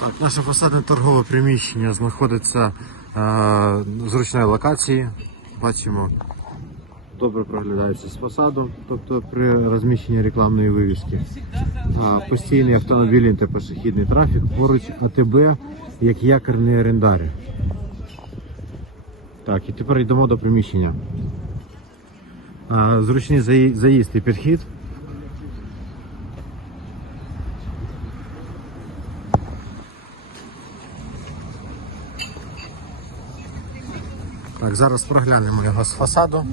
Так, наше фасадне торгове приміщення знаходиться е, в зручній локації. Бачимо, добре проглядається з фасаду, тобто при розміщенні рекламної вивіски. Постійний автомобільний та пішохідний трафік, поруч АТБ, як якорний орендар. Так, і тепер йдемо до приміщення. Зручний заї- заїзд і підхід. Так, зараз проглянемо його з фасаду.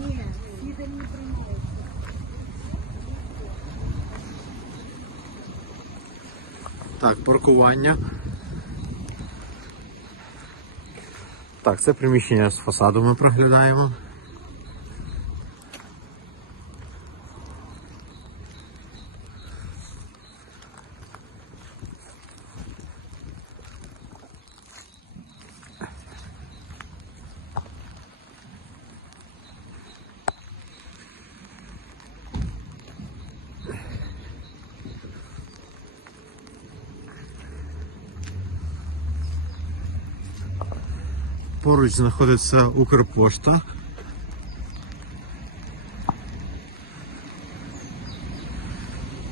Так, паркування. Так, це приміщення з фасаду ми проглядаємо. Поруч знаходиться Укрпошта.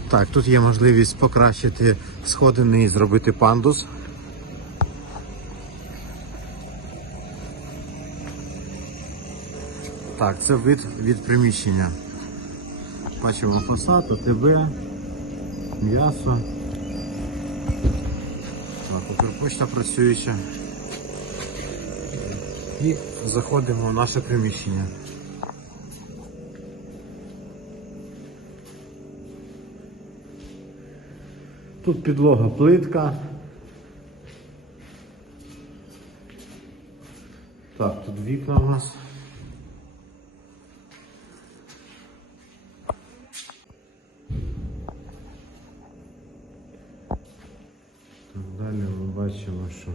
Так, тут є можливість покращити сходини і зробити пандус. Так, це вид від приміщення. Бачимо фасад, АТБ, м'ясо. Так, Укрпошта працююча. І заходимо в наше приміщення. Тут підлога плитка. Так, тут вікна у нас. Далі ми бачимо, що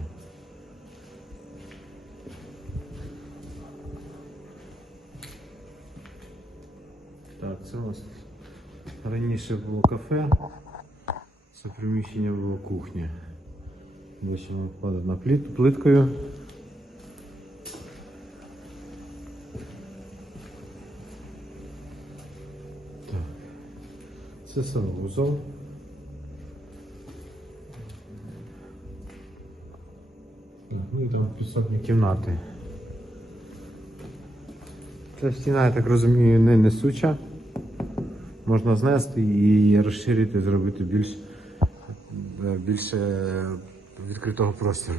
Так, це у нас раніше було кафе, це приміщення було кухня. Бачимо вкладена плит, плиткою. Так. Це санвузол. Ну і там підсобні кімнати. Ця стіна, я так розумію, не несуча. Можна знести і розширити, зробити більш, е, більше відкритого простору.